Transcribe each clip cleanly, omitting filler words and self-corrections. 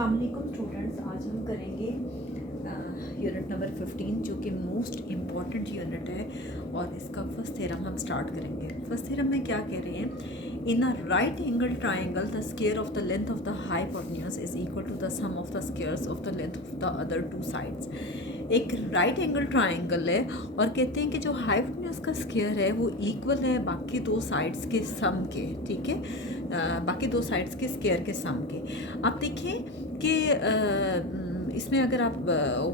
अस्सलाम वालेकुम स्टूडेंट्स, आज हम करेंगे यूनिट नंबर 15 जो कि मोस्ट इम्पॉर्टेंट यूनिट है और इसका फर्स्ट थ्योरम हम स्टार्ट करेंगे। फर्स्ट थ्योरम में क्या कह रहे हैं, in a right angle triangle the square of the length of the hypotenuse is equal to the sum of the squares of the length of the other two sides. एक right angle triangle है और कहते हैं कि जो hypotenuse का square है वो इक्वल है बाकी दो साइड्स के सम के, ठीक है, बाकी दो साइड्स के स्क्वायर के सम के। आप देखें कि इसमें अगर आप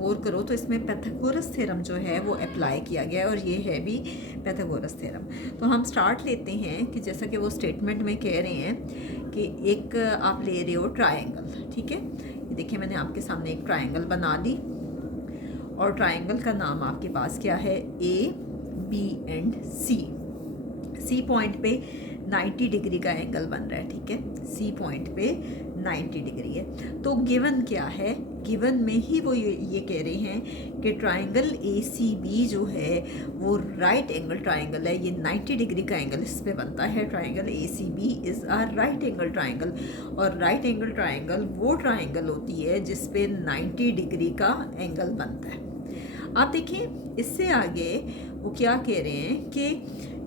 गौर करो तो इसमें पैथागोरस थ्योरम जो है वो अप्लाई किया गया है और ये है भी पैथागोरस थ्योरम। तो हम स्टार्ट लेते हैं कि जैसा कि वो स्टेटमेंट में कह रहे हैं कि एक आप ले रहे हो ट्राइंगल, ठीक है। ये देखिए मैंने आपके सामने एक ट्राइंगल बना ली और ट्राइंगल का नाम आपके पास क्या है, A B and C. C point पे 90 डिग्री का एंगल बन रहा है, ठीक है, सी पॉइंट पे 90 डिग्री है। तो गिवन क्या है, गिवन में ही वो ये कह रहे हैं कि ट्राइंगल ए सी बी जो है वो राइट एंगल ट्राइंगल है। ये 90 डिग्री का एंगल इस पे बनता है। Triangle A C B is a right angle triangle और राइट एंगल ट्राइंगल वो ट्राइंगल होती है जिस पे 90 डिग्री का एंगल बनता है। आप देखें इससे आगे वो क्या कह रहे हैं कि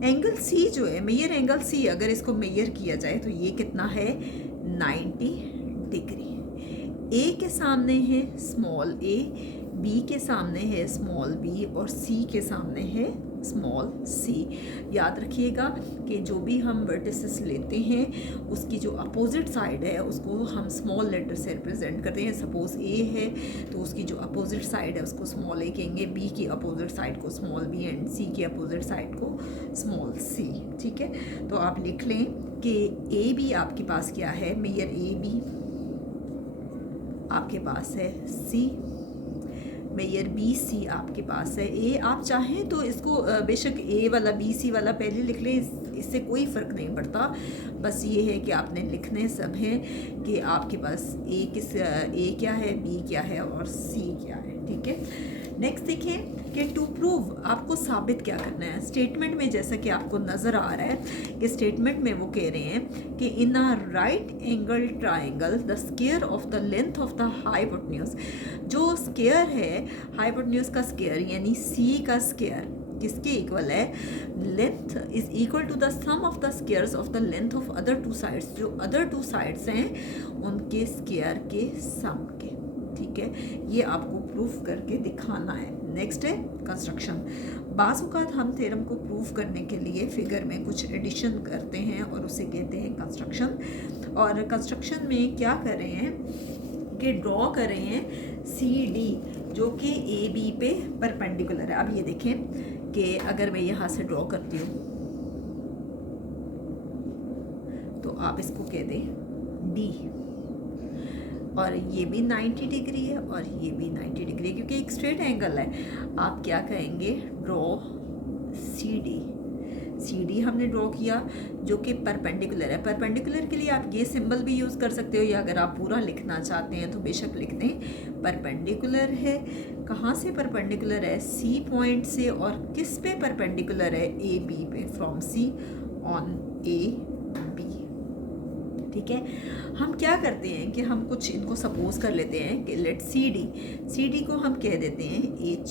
एंगल सी जो है, मेजर एंगल सी, अगर इसको मेजर किया जाए तो ये कितना है, 90 डिग्री। ए के सामने है स्मॉल ए, बी के सामने है स्मॉल बी और सी के सामने है स्मॉल सी। याद रखिएगा कि जो भी हम वर्टिसेस लेते हैं उसकी जो अपोजिट साइड है उसको हम स्मॉल लेटर से रिप्रेजेंट करते हैं। सपोज ए है तो उसकी जो अपोजिट साइड है उसको स्मॉल ए कहेंगे, बी की अपोजिट साइड को स्मॉल बी एंड सी की अपोजिट साइड को स्मॉल सी, ठीक है। तो आप लिख लें कि ए बी आपके पास क्या है, मेजर ए बी आपके पास है सी, मेजर बी सी आपके पास है ए। आप चाहें तो इसको बेशक ए वाला बी सी वाला पहले लिख लें, इससे कोई फ़र्क नहीं पड़ता। बस ये है कि आपने लिखने सब हैं कि आपके पास ए क्या है, बी क्या है और सी क्या है, ठीक है। नेक्स्ट देखें कि टू प्रूव आपको साबित क्या करना है। स्टेटमेंट में जैसा कि आपको नज़र आ रहा है कि स्टेटमेंट में वो कह रहे हैं कि in a right angle triangle the square of the length of the hypotenuse. जो स्क्वायर है हाइपोटेन्यूज का स्क्वायर यानी सी का स्क्वायर किसके इक्वल है, length is equal to the sum of the squares of the length of other two sides. जो other two sides हैं उनके स्क्वायर के सम के, ठीक है। ये आपको प्रूफ करके दिखाना है। नेक्स्ट है कंस्ट्रक्शन। बाज़ औक़ात हम थ्योरम को प्रूफ करने के लिए फिगर में कुछ एडिशन करते हैं और उसे कहते हैं कंस्ट्रक्शन। और कंस्ट्रक्शन में क्या कर रहे हैं कि ड्रॉ कर रहे हैं सी डी जो कि ए बी पे परपेंडिकुलर है। अब ये देखें कि अगर मैं यहाँ से ड्रॉ करती हूँ तो आप इसको कह दें डी, और ये भी 90 डिग्री है और ये भी 90 डिग्री है क्योंकि एक स्ट्रेट एंगल है। आप क्या कहेंगे, draw C D. C D हमने ड्रॉ किया जो कि परपेंडिकुलर है। परपेंडिकुलर के लिए आप ये सिंबल भी यूज़ कर सकते हो या अगर आप पूरा लिखना चाहते हैं तो बेशक लिख दें परपेंडिकुलर है। कहाँ से परपेंडिकुलर है, सी पॉइंट से, और किस पे परपेंडिकुलर है, ए बी पे, from C on A B, ठीक है। हम क्या करते हैं कि हम कुछ इनको सपोज कर लेते हैं कि लेट सी डी को हम कह देते हैं एच,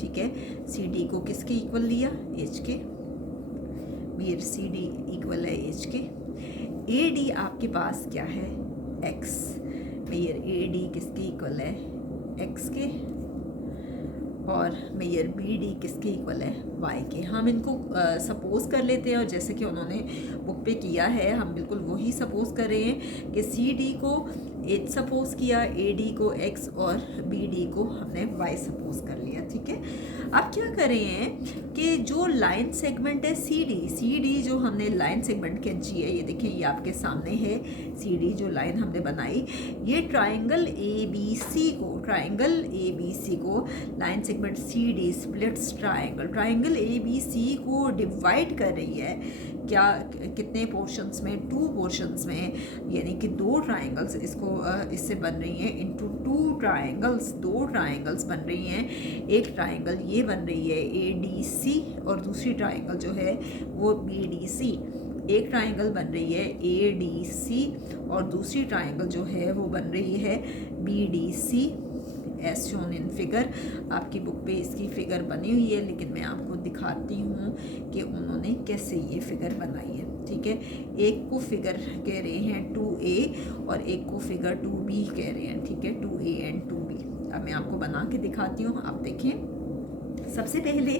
ठीक है। सी डी को किसके इक्वल लिया, एच के, मेयर सी डी इक्वल है एच के। ए डी आपके पास क्या है, एक्स, मेयर ए डी किसके इक्वल है, एक्स के, और मेयर बी डी किसके इक्वल है, वाई के। हम इनको सपोज कर लेते हैं और जैसे कि उन्होंने बुक पे किया है हम बिल्कुल वही सपोज कर रहे हैं कि सी डी को एच सपोज किया, ए डी को एक्स और बी डी को हमने वाई सपोज कर लिया, ठीक है। अब क्या कर रहे हैं कि जो लाइन सेगमेंट है सी डी जो हमने लाइन सेगमेंट खींची है, ये देखिए ये आपके सामने है सी डी जो लाइन हमने बनाई, ये ट्राइंगल ए बी सी को line segment C D splits triangle A B C को डिवाइड कर रही है। क्या, कितने पोर्शंस में, 2 पोर्शंस में, यानी कि 2 ट्राइंगल्स इससे बन रही हैं इनटू 2 ट्राइंगल्स, 2 ट्राइंगल्स बन रही हैं। एक ट्राइंगल ये बन रही है ए डी सी और दूसरी ट्राइंगल जो है वो बी डी सी। एक ट्राइंगल बन रही है ADC और दूसरी ट्राइंगल जो है वो बन रही है BDC as shown in figure. आपकी बुक पे इसकी फिगर बनी हुई है, लेकिन मैं आपको दिखाती हूँ कि उन्होंने कैसे ये फिगर बनाई है। ठीक है, एक को फिगर कह रहे हैं 2A और एक को फिगर 2B कह रहे हैं। ठीक है, 2A एंड 2B। अब मैं आपको बना के दिखाती हूँ, आप देखें। सबसे पहले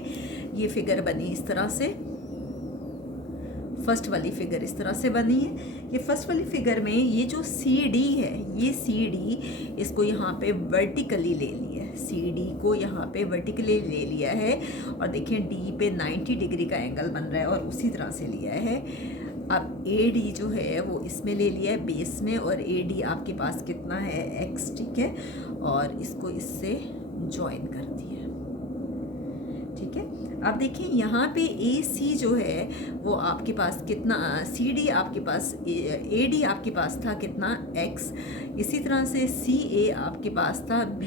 ये फिगर बनी इस तरह से, फर्स्ट वाली फिगर इस तरह से बनी है। ये फर्स्ट वाली फिगर में ये जो CD है, ये CD इसको यहाँ पे वर्टिकली ले लिया है, CD को यहाँ पे वर्टिकली ले लिया है और देखिए D पे 90 डिग्री का एंगल बन रहा है और उसी तरह से लिया है। अब AD जो है वो इसमें ले लिया है बेस में, और AD आपके पास कितना है X। ठीक है, और इसको इससे ज्वाइन कर दिया। ठीक है, अब देखिए यहाँ पे AC जो है वो आपके पास कितना, CD आपके पास, AD आपके पास था कितना X, इसी तरह से CA आपके पास था B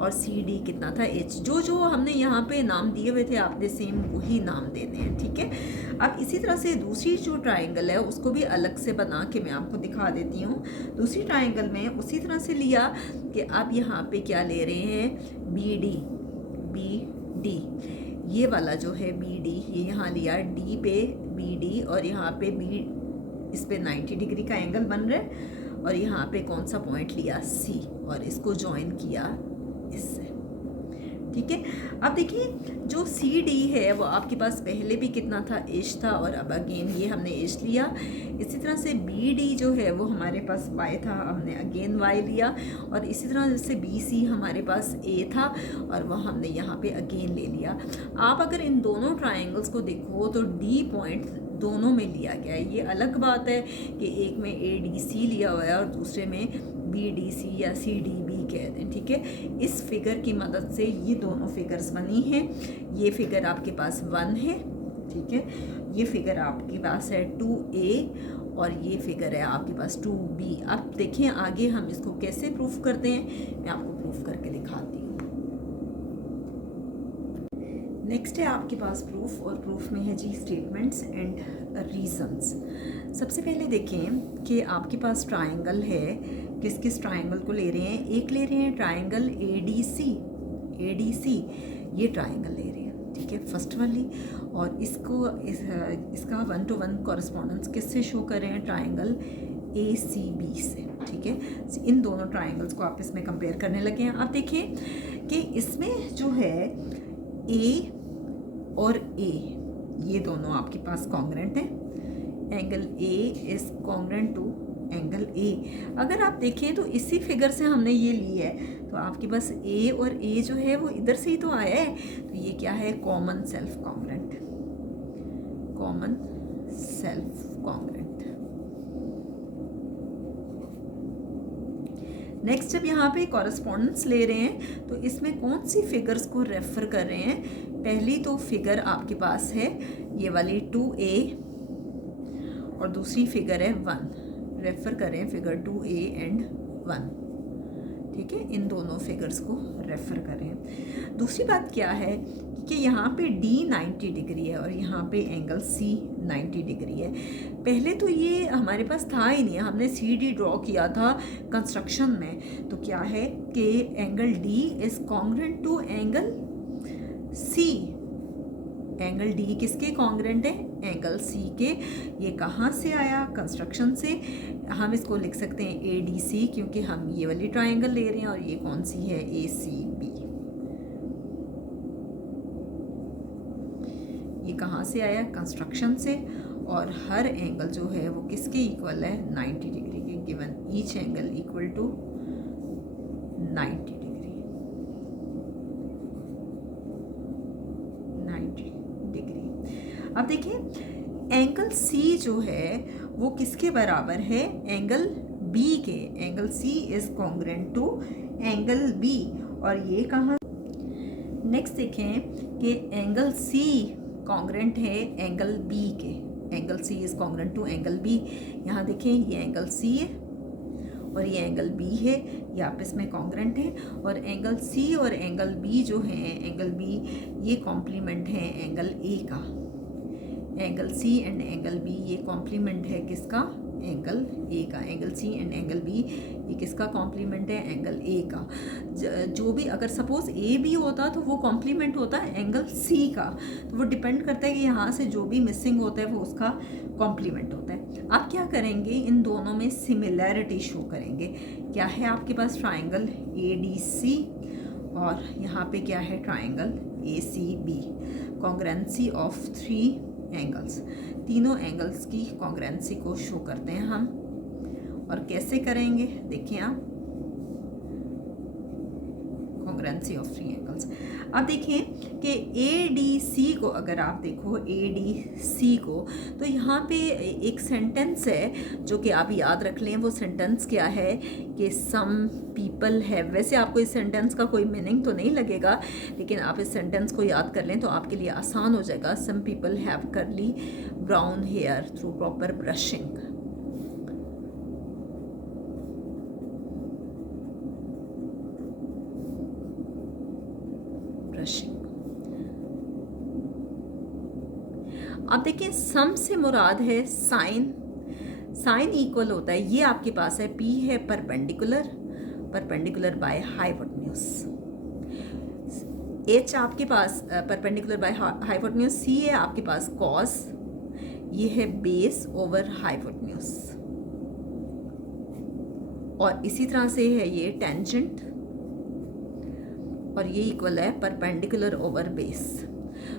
और CD कितना था H। जो जो हमने यहाँ पे नाम दिए हुए थे आपने सेम वही नाम देने हैं। ठीक है, अब इसी तरह से दूसरी जो ट्राइंगल है उसको भी अलग से बना के मैं आपको दिखा देती हूँ। दूसरी ट्राइंगल में उसी तरह से लिया कि आप यहाँ पे क्या ले रहे हैं BD, ये वाला जो है BD, ये यहाँ लिया D पे BD और यहाँ पे B, इस पे 90 डिग्री का एंगल बन रहा है और यहाँ पे कौन सा पॉइंट लिया C और इसको ज्वाइन किया इससे। ठीक है, अब देखिए जो CD है वो आपके पास पहले भी कितना था H था और अब अगेन ये हमने H लिया। इसी तरह से BD जो है वो हमारे पास Y था, हमने अगेन Y लिया, और इसी तरह से BC हमारे पास A था और वह हमने यहाँ पे अगेन ले लिया। आप अगर इन दोनों ट्राइंगल्स को देखो तो D पॉइंट दोनों में लिया गया है। ये अलग बात है कि एक में ADC लिया हुआ है और दूसरे में BDC या CDB कहते हैं। ठीक है, इस फिगर की मदद से ये दोनों फिगर्स बनी हैं। ये फिगर आपके पास 1 है। ठीक है, ये फिगर आपके पास है 2A और ये फिगर है आपके पास 2B। अब देखें आगे हम इसको कैसे प्रूफ करते हैं, मैं आपको प्रूफ करके दिखाती हूँ। नेक्स्ट है आपके पास प्रूफ, और प्रूफ में है जी स्टेटमेंट्स एंड रीजंस। सबसे पहले देखें कि आपके पास ट्राइंगल है, किस किस ट्राइंगल को ले रहे हैं। एक ले रहे हैं ट्राइंगल ADC, ये ट्राइंगल ले रहे हैं। ठीक है, फर्स्ट वाली, और इसका 1-to-1 कॉरस्पॉन्डेंस किससे शो कर रहे हैं, ट्राइंगल ACB से। ठीक है, इन दोनों ट्राइंगल्स को आपस में कंपेयर करने लगे हैं। आप देखें कि इसमें जो है A और A ये दोनों आपके पास कॉन्ग्रेंट हैं। Angle A is congruent to angle A। अगर आप देखें तो इसी फिगर से हमने ये ली है, तो आपके पास A और A जो है वो इधर से ही तो आया है, तो ये क्या है, common self congruent, common self congruent. Next जब यहाँ पे कॉरस्पॉन्डेंस ले रहे हैं तो इसमें कौन सी फिगर्स को रेफर कर रहे हैं। पहली तो फिगर आपके पास है ये वाली 2A और दूसरी फिगर है 1, रेफर करें फिगर 2A एंड 1। ठीक है, इन दोनों फिगर्स को रेफर करें। दूसरी बात क्या है कि यहाँ पे D 90 डिग्री है और यहाँ पे एंगल C 90 डिग्री है। पहले तो ये हमारे पास था ही नहीं, हमने CD ड्रॉ किया था कंस्ट्रक्शन में। तो क्या है कि angle D is congruent to angle C। Angle D किसके कॉन्ग्रेंट है, एंगल C के। ये कहाँ से आया, कंस्ट्रक्शन से। हम इसको लिख सकते हैं ADC क्योंकि हम ये वाली ट्राइंगल ले रहे हैं, और ये कौन सी है, ACB। ये कहाँ से आया, कंस्ट्रक्शन से। और हर एंगल जो है वो किसके इक्वल है, 90 डिग्री के। Given each angle equal to 90 degree, 90 degree. अब देखिए एंगल C जो है वो किसके बराबर है, एंगल B के। Angle C is congruent to angle B, और ये कहाँ। नेक्स्ट देखें कि एंगल C कॉन्ग्रेंट है एंगल B के। Angle C is congruent to angle B। यहाँ देखें ये एंगल C है और ये एंगल B है, ये आपस में कॉन्ग्रेंट है। और एंगल C और एंगल B जो है, एंगल B ये कॉम्प्लीमेंट है एंगल A का। Angle C and angle B ये कॉम्प्लीमेंट है किसका, एंगल ए का। Angle C and angle B ये किसका कॉम्प्लीमेंट है, एंगल ए का। जो भी अगर सपोज ए बी होता तो वो कॉम्प्लीमेंट होता है एंगल सी का। तो वो डिपेंड करता है कि यहाँ से जो भी मिसिंग होता है वो उसका कॉम्प्लीमेंट होता है। आप क्या करेंगे, इन दोनों में सिमिलैरिटी शो करेंगे। क्या है आपके पास, ट्राइंगल ए डी सी, और यहाँ पे क्या है, triangle A C B. Congruency of 3 angles, तीनों एंगल्स की कॉन्ग्रेंसी को शो करते हैं हम। और कैसे करेंगे, देखिए आप, कॉन्ग्रेंसी ऑफ 3 एंगल्स। अब देखिए कि ए डी सी को अगर आप देखो, ए डी सी को, तो यहाँ पे एक सेंटेंस है जो कि आप याद रख लें। वो सेंटेंस क्या है कि सम पीपल हैव, वैसे आपको इस सेंटेंस का कोई मीनिंग तो नहीं लगेगा, लेकिन आप इस सेंटेंस को याद कर लें तो आपके लिए आसान हो जाएगा। Some people have curly brown hair through proper brushing. अब देखिए सम से मुराद है साइन। साइन इक्वल होता है, ये आपके पास है, पी है perpendicular, perpendicular by hypotenuse. H आपके पास परपेंडिकुलर बाय हाइपोटेन्यूज। सी है आपके पास कॉस, ये है बेस ओवर हाइपोटेन्यूज। और इसी तरह से है ये टेंजेंट, और ये इक्वल है परपेंडिकुलर ओवर बेस।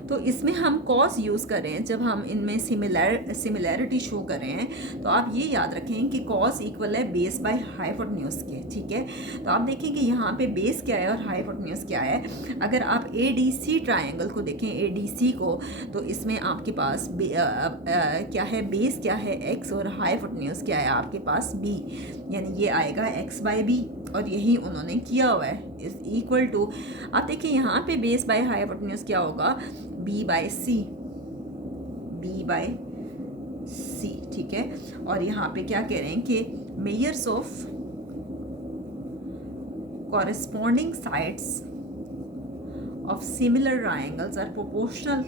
तो इसमें हम कॉस यूज़ कर रहे हैं जब हम इनमें सिमिलैरिटी शो कर रहे हैं। तो आप ये याद रखें कि कॉस इक्वल है बेस बाय हाइपोटेन्यूज के, ठीक है। तो आप देखें कि यहाँ पे बेस क्या है और हाइपोटेन्यूज क्या है। अगर आप ए डी सी ट्राइंगल को देखें, ए डी सी को, तो इसमें आपके पास क्या है, बेस क्या है, एक्स, और हाइपोटेन्यूज क्या है आपके पास, बी, यानी ये आएगा एक्स बाय बी। और यही उन्होंने किया हुआ है, इज इक्वल टू, आप देखिए यहाँ पे बेस बाय हाइपोटेन्यूज क्या होगा, बी बाय सी, बी बाय सी, ठीक है। और यहाँ पे क्या कह रहे हैं कि measures of corresponding sides of similar triangles are proportional.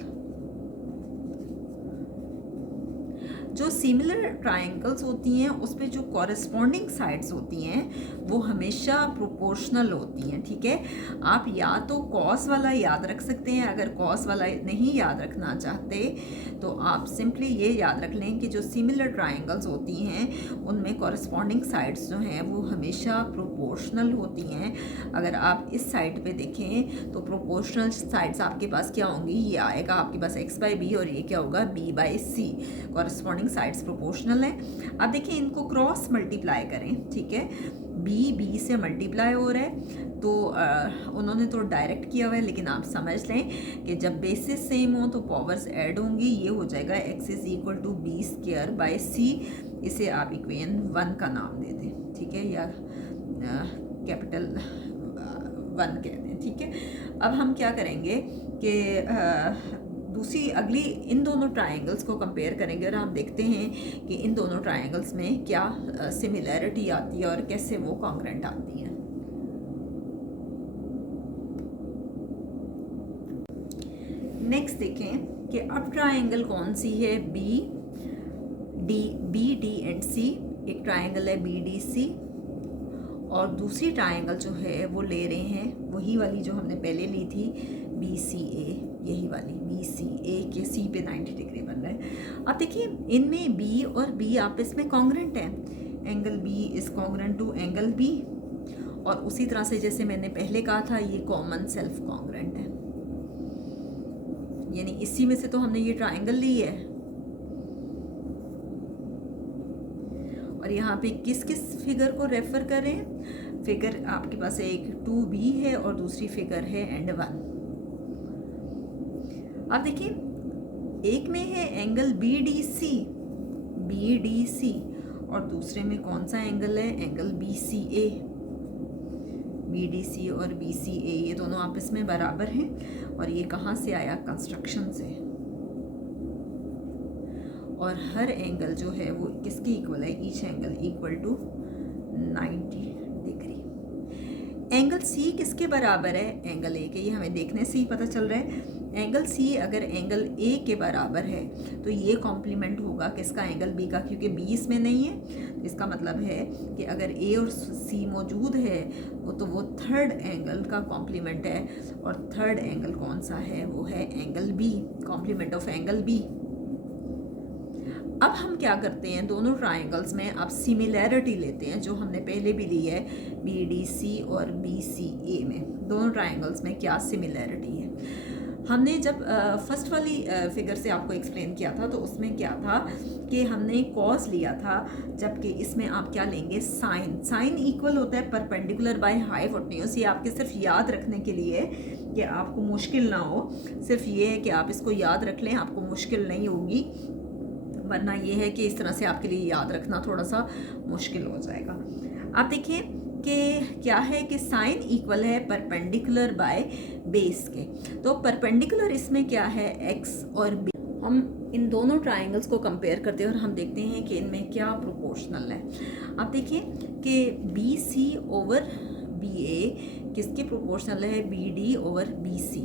जो सिमिलर ट्राइंगल्स होती हैं उस पर जो कॉरेस्पॉन्डिंग साइड्स होती हैं वो हमेशा प्रोपोर्शनल होती हैं, ठीक है। आप या तो कॉस वाला याद रख सकते हैं, अगर कॉस वाला नहीं याद रखना चाहते तो आप सिंपली ये याद रख लें कि जो सिमिलर ट्राइंगल्स होती हैं उनमें कॉरेस्पॉन्डिंग साइड्स जो हैं वो हमेशा प्रोपोर्शनल होती हैं। अगर आप इस साइड पे देखें तो प्रोपोर्शनल साइड्स आपके पास क्या होंगी, ये आएगा आपके पास एक्स बाई बी, और ये क्या होगा, B by C. Corresponding sides proportional है। अब देखिए इनको क्रॉस मल्टीप्लाई करें, ठीक है, बी बी से मल्टीप्लाई हो रहा है, तो उन्होंने तो डायरेक्ट किया हुआ है, लेकिन आप समझ लें कि जब बेसिस सेम हो तो पावर्स ऐड होंगी। ये हो जाएगा X is equal to B square by C. इसे आप इक्वेशन 1 का नाम दे दें, ठीक है, या कैपिटल 1 कह दें, ठीक है। अब हम क्या करेंगे कि दूसरी अगली इन दोनों ट्रायंगल्स को कंपेयर करेंगे और हम देखते हैं कि इन दोनों ट्रायंगल्स में क्या सिमिलैरिटी आती है और कैसे वो कॉन्ग्रेंट आती है। नेक्स्ट देखें कि अब ट्रायंगल कौन सी है, बी डी एंड सी। एक ट्रायंगल है बी डी सी, और दूसरी ट्रायंगल जो है वो ले रहे हैं वही वाली जो हमने पहले ली थी, बी सी ए, यही वाली बी सी ए के सी पे 90 डिग्री बन रहा है। अब देखिए इनमें बी और बी आपस में कॉन्ग्रेंट है, angle B is congruent to angle B, और उसी तरह से जैसे मैंने पहले कहा था ये कॉमन सेल्फ कॉन्ग्रेंट है, यानी इसी में से तो हमने ये ट्राइंगल ली है। और यहाँ पे किस किस फिगर को रेफर करें, फिगर आपके पास एक 2b है और दूसरी फिगर है एंड 1। अब देखिए एक में है एंगल बी डी सी, और दूसरे में कौन सा एंगल है, एंगल बी सी ए। बी डी सी और बी सी ए ये दोनों आपस में बराबर हैं, और ये कहाँ से आया, कंस्ट्रक्शन से। और हर एंगल जो है वो किसके इक्वल है, each angle equal to 90 degree. Angle C किसके बराबर है, एंगल ए के, ये हमें देखने से ही पता चल रहा है। एंगल सी अगर एंगल ए के बराबर है तो ये कॉम्प्लीमेंट होगा किसका, एंगल बी का, क्योंकि बी इसमें नहीं है। तो इसका मतलब है कि अगर ए और सी मौजूद है तो वो थर्ड एंगल का कॉम्प्लीमेंट है, और थर्ड एंगल कौन सा है, वो है angle B, complement of angle B. अब हम क्या करते हैं, दोनों ट्राइंगल्स में अब सिमिलैरिटी लेते हैं, जो हमने पहले भी ली है बी डी सी और बी सी ए में। दोनों ट्राइंगल्स में क्या सिमिलैरिटी है। हमने जब फर्स्ट वाली फिगर से आपको एक्सप्लेन किया था तो उसमें क्या था कि हमने कॉस लिया था, जबकि इसमें आप क्या लेंगे, साइन। साइन इक्वल होता है परपेंडिकुलर बाय हाइपोटेन्यूज। ये आपके सिर्फ याद रखने के लिए कि आपको मुश्किल ना हो, सिर्फ ये है कि आप इसको याद रख लें, आपको मुश्किल नहीं होगी, वरना ये है कि इस तरह से आपके लिए याद रखना थोड़ा सा मुश्किल हो जाएगा। आप देखिए कि क्या है कि साइन इक्वल है परपेंडिकुलर बाय बेस के। तो परपेंडिकुलर इसमें क्या है, एक्स और बी। हम इन दोनों ट्राइंगल्स को कंपेयर करते हैं और हम देखते हैं कि इनमें क्या प्रोपोर्शनल है। आप देखिए कि B C over B A किसके प्रोपोर्शनल है, B D over B C.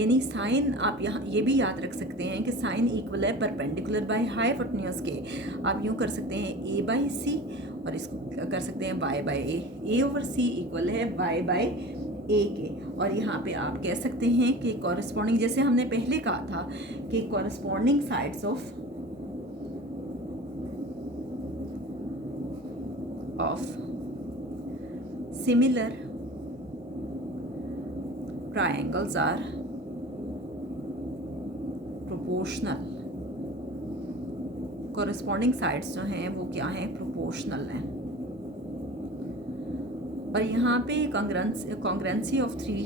यानी साइन आप यहाँ ये भी याद रख सकते हैं कि साइन इक्वल है परपेंडिकुलर बाय हाइपोटेन्यूज के। आप यूँ कर सकते हैं ए बाई सी, और इसको कर सकते हैं वाई बाय ए ओवर सी इक्वल है वाई बाय ए के। और यहाँ पे आप कह सकते हैं कि कॉरेस्पॉन्डिंग, जैसे हमने पहले कहा था कि corresponding sides of similar triangles are proportional. Corresponding sides जो हैं वो क्या हैं, प्रोपोर्शनल हैं। और यहाँ पे कॉन्ग्रेंसी ऑफ थ्री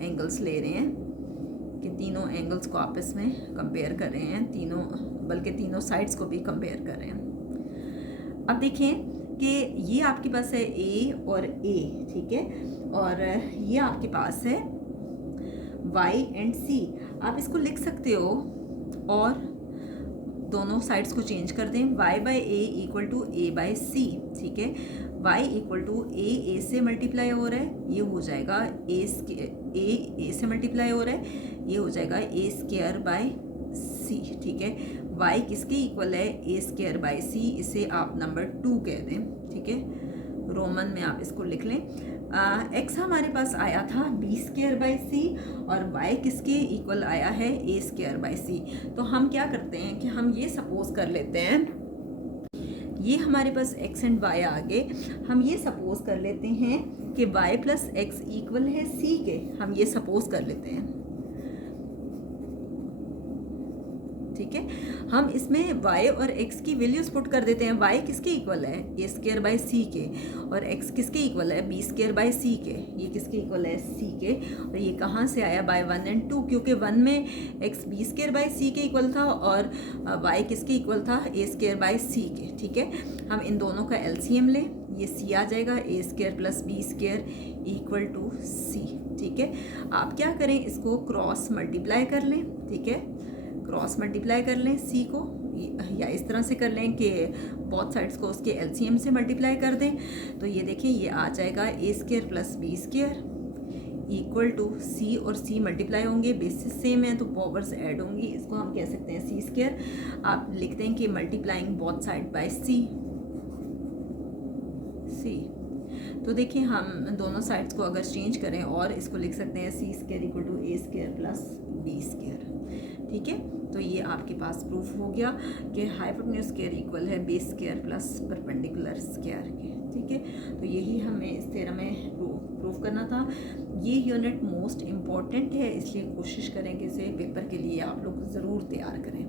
एंगल्स ले रहे हैं कि तीनों एंगल्स को आपस में कंपेयर कर रहे हैं, तीनों बल्कि तीनों साइड्स को भी कंपेयर कर रहे हैं। अब देखें कि ये आपके पास है ए और ए, ठीक है, और ये आपके पास है वाई एंड सी। आप इसको लिख सकते हो और दोनों साइड्स को चेंज कर दें, Y by A equal to A by C, ठीक है। वाई इक्वल टू ए से मल्टीप्लाई हो रहा है, ये हो जाएगा ए से मल्टीप्लाई हो रहा है, ये हो जाएगा ए स्क्वायर बाय सी, ठीक है। वाई किसके इक्वल है, ए स्क्वायर बाय सी, इसे आप नंबर 2 कह दें, ठीक है। रोमन में आप इसको लिख लें। एक्स हमारे पास आया था बी स्क्वायर बाई सी, और वाई किसके इक्वल आया है, ए स्क्वायर बाई सी। तो हम क्या करते हैं कि हम ये सपोज कर लेते हैं, ये हमारे पास एक्स एंड वाई आ गए, हम ये सपोज कर लेते हैं कि वाई प्लस एक्स इक्वल है सी के, हम ये सपोज कर लेते हैं, ठीक है। हम इसमें y और x की वैल्यूज पुट कर देते हैं। y किसके इक्वल है, ए स्क्वायर बाई सी के, और x किसके इक्वल है, बी स्क्वायर बाई सी के। ये किसके इक्वल है, सी के। और ये कहाँ से आया, बाय 1 एंड 2, क्योंकि 1 में x बी स्क्वायर बाई सी के इक्वल था और y किसके इक्वल था, ए स्क्वायर बाई सी के, ठीक है। हम इन दोनों का एलसीएम लें, ये सी आ जाएगा, A square plus B square equal to C, ठीक है। आप क्या करें, इसको क्रॉस मल्टीप्लाई कर लें, ठीक है, क्रॉस मल्टीप्लाई कर लें सी को, या इस तरह से कर लें कि बोथ साइड्स को उसके एलसीएम से मल्टीप्लाई कर दें। तो ये देखिए ये आ जाएगा A square plus B square equal to C, और सी मल्टीप्लाई होंगे, बेसिस सेम है तो पावर्स ऐड होंगी, इसको हम कह सकते हैं सी स्क्वायर। आप लिखते हैं कि मल्टीप्लाइंग बोथ साइड बाय सी। तो देखिए हम दोनों साइड्स को अगर चेंज करें और इसको लिख सकते हैं C square equal to A square plus B square, ठीक है। तो ये आपके पास प्रूफ हो गया कि हाइपोटेन्यूज स्क्वायर इक्वल है base square plus perpendicular square के, ठीक है। तो यही हमें इस थ्योरम में प्रूफ करना था। ये यूनिट मोस्ट इम्पॉर्टेंट है, इसलिए कोशिश करेंगे इसे पेपर के लिए आप लोग ज़रूर तैयार करें।